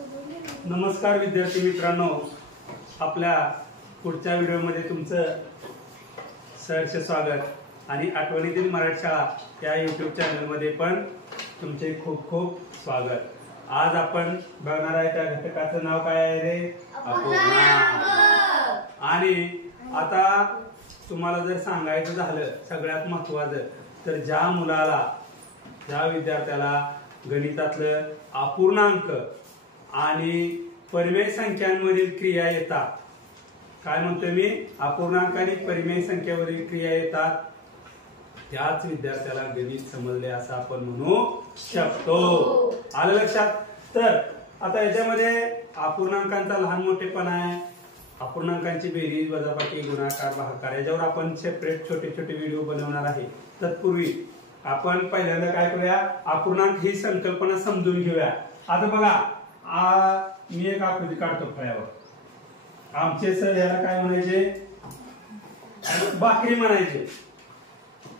नमस्कार विद्यार्थी मित्रांनो, आपल्या पुढच्या व्हिडिओमध्ये तुमचं सहर्ष स्वागत आणि आठवणीतील मराठी शाळा या YouTube चॅनलमध्ये पण तुमचे खूप खूप स्वागत। आज आपण बघणार आहे त्या घटकाचं नाव काय आहे रे? अपूर्णांक। आणि आता तुम्हाला जर सांगायचं झालं सगळ्यात महत्त्वाचं तर ज्या मुलाला ज्या विद्यार्थ्याला गणितातलं अपूर्णांक आणि परिमेय संख्यांवरील क्रिया येतात, काय म्हणतो मी, अपूर्णांक आणि परिमेय संख्येवरील क्रिया येतात, त्याच विद्यार्थ्याला गणित समजले असं आपण म्हणू शकतो। आलं लक्षात? तर आता याच्यामध्ये अपूर्णांकांचा लहान मोठेपणा आहे, अपूर्णांकांची बेरीज वजाबाकी गुणाकार भागाकार याच्यावर आपण सेपरेट छोटे छोटे व्हिडिओ बनवणार आहे। तत्पूर्वी आपण पहिल्यांदा काय करूया, अपूर्णांक ही संकल्पना समजून घेऊया। आता बघा, मी एक आकृती काढतो फळ्यावर। आमचे सर याला काय म्हणायचे? भाकरी म्हणायचे।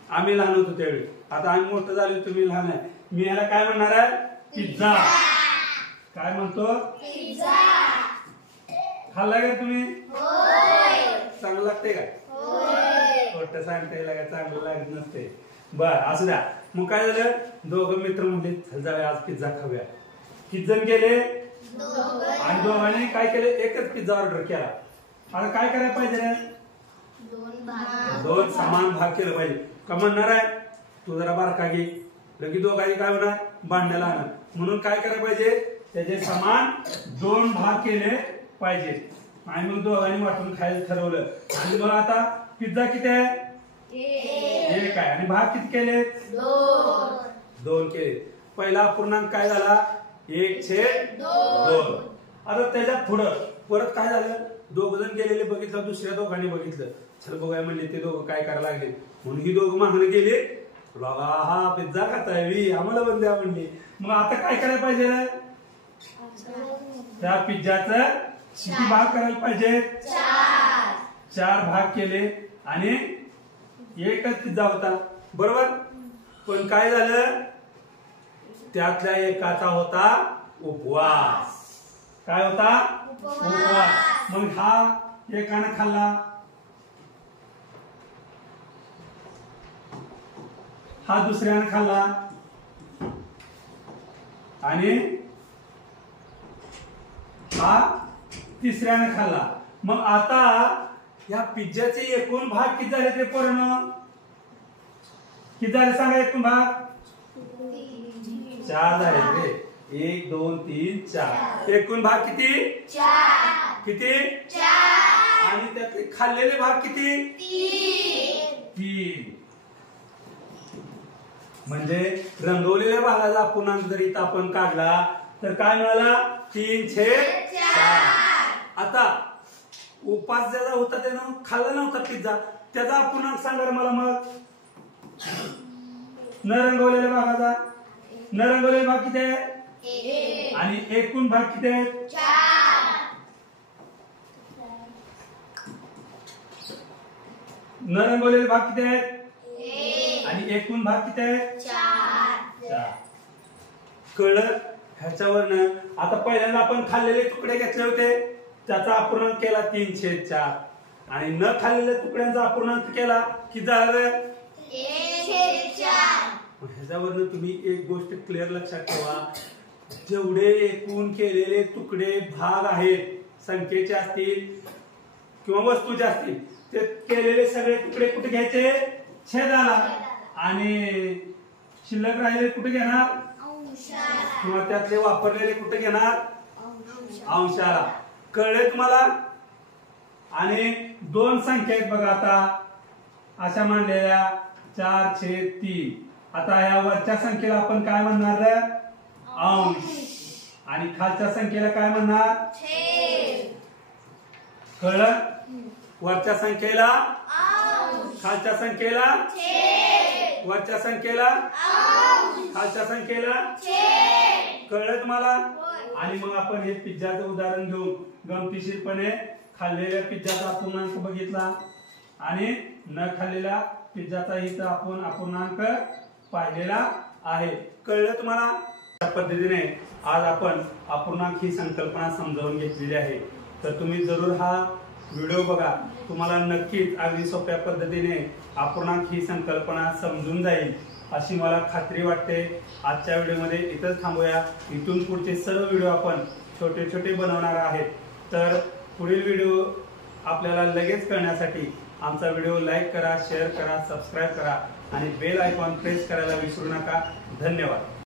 आम्ही लहान होतो त्यावेळी, आता आम्ही मोठं झालो, तुम्ही लहान आहे, मी याला काय म्हणणार आहे? पिझ्झा। काय म्हणतो? पिझ्झा। खाल्ला का तुम्ही? होय। चांगलं लागते का? होय। छोटं सांगता येईल का? चांगलं लागत नसते। बर, असू द्या। मग काय झालं, दोघं मित्र म्हणले चल जाऊया आज पिझ्झा खाऊया। किती जण गेले? आणि दोघांनी काय केले? एकच पिझ्झा ऑर्डर केला। आता काय करायला पाहिजे? दोन समान भाग केलं पाहिजे। का म्हणणार आहे तू जरा बारका घे, लगेच दोघांनी काय होणार? भांडण्याला आणणार। म्हणून काय करायला पाहिजे? त्याचे समान दोन भाग केले पाहिजे। आणि मग दोघांनी वाटून खायला ठरवलं। आणि मग आता पिझ्झा किती आहे? एक आहे। आणि भाग किती केले? दोन केले। पहिला अपूर्णांक काय झाला? 1/2। आता त्याच्यात पुढं परत काय झालं? दोघ जण गेलेले बघितलं, दुसऱ्या दोघांनी बघितलं, चल बघाय म्हणले ते दोघं काय करायला लागले। म्हणून ही दोघं मागणे गेले, बाबा हा पिझ्झा खाताय, आम्हाला पण द्या म्हणले। मग आता काय करायला पाहिजे? त्या पिझ्झाचं किती भाग करायला पाहिजे? 4 भाग केले आणि एकच पिझ्झा होता, बरोबर? पण काय झालं? त्यातल्या एकाचा होता उपवास। काय होता? उपवास। मग हा एकाने खाल्ला, हा दुसऱ्याने खाल्ला आणि हा तिसऱ्याने खाल्ला। मग आता या पिझ्झाचे एकूण भाग किती झाले ते पोरांनो? किती झाले सांगा? एकूण भाग 4 झाले रे। 1 2 3 4। एकूण भाग किती? 4। किती? 4। आणि त्यातले खाल्लेले भाग किती? 3। म्हणजे रंगवलेल्या भागाचा अपूर्णांक जर इथं आपण काढला तर काय मिळाला? 3/4। आता उपास ज्याचा होता त्यानं खाल्ला नव्हता पिझ्झा, त्याचा अपूर्णांक सांगा मला। मग न रंगवलेल्या भागाचा, न रंगवलेले भाग किती आहे? आणि एकूण भाग किती आहे? 4। न रंगवलेले भाग किती आहेत? आणि एकूण भाग किती आहे? 4। कळलं? ह्याच्यावरनं आता पहिल्यांदा आपण खाल्लेले तुकडे घेतले होते, त्याचा अपूर्णांक केला 3/4 आणि न खाल्लेल्या तुकड्यांचा अपूर्णांक केला किती झालं? 1/4। ह्याच्यावरनं तुम्ही एक गोष्ट क्लिअर लक्षात ठेवा, जेवढे एकूण केलेले तुकडे भाग आहेत, संख्येचे असतील किंवा वस्तूचे असतील, ते केलेले सगळे तुकडे कुठे घ्यायचे? छेदाला। आणि शिल्लक राहिलेले कुठे घेणार? किंवा त्यातले वापरलेले कुठे घेणार? अंशाला। कळले तुम्हाला? आणि दोन संख्या आहेत बघा आता अशा मांडलेल्या, 4/3। आता ह्या वरच्या संख्येला आपण काय म्हणणार? अंश। आणि खालच्या संख्येला काय म्हणणार? छेद। कळलं? वरच्या संख्येला अंश, खालच्या संख्येला छेद, वरच्या संख्येला अंश, खालच्या संख्येला छेद। कळलं तुम्हाला? आणि मग आपण हे पिझ्झाचं उदाहरण घेऊन गमतीशीरपणे खाल्लेल्या पिझ्झाचा अपूर्णांक बघितला आणि न खाल्लेल्या पिझ्झाचा इथं आपण अपूर्णांक पाहिलेला आहे। कळलं तुम्हाला? त्या पद्धतीने आज आपण अपूर्णांक ही संकल्पना समजावून घेतलेली आहे। तर तुम्ही जरूर हा व्हिडिओ बघा, तुम्हाला नक्कीच अगदी सोप्या पद्धतीने अपूर्णांक ही संकल्पना समजून जाईल अशी मला खात्री वाटते। आजच्या व्हिडिओमध्ये इथंच थांबूया। इथून पुढचे सर्व व्हिडिओ आपण छोटे छोटे बनवणार आहेत। तर पुढील व्हिडिओ आपल्याला लगेच कळण्यासाठी आमचा व्हिडिओ लाईक करा, शेअर करा, सबस्क्राईब करा आणि बेल आयकॉन प्रेस करायला विसरू नका। धन्यवाद।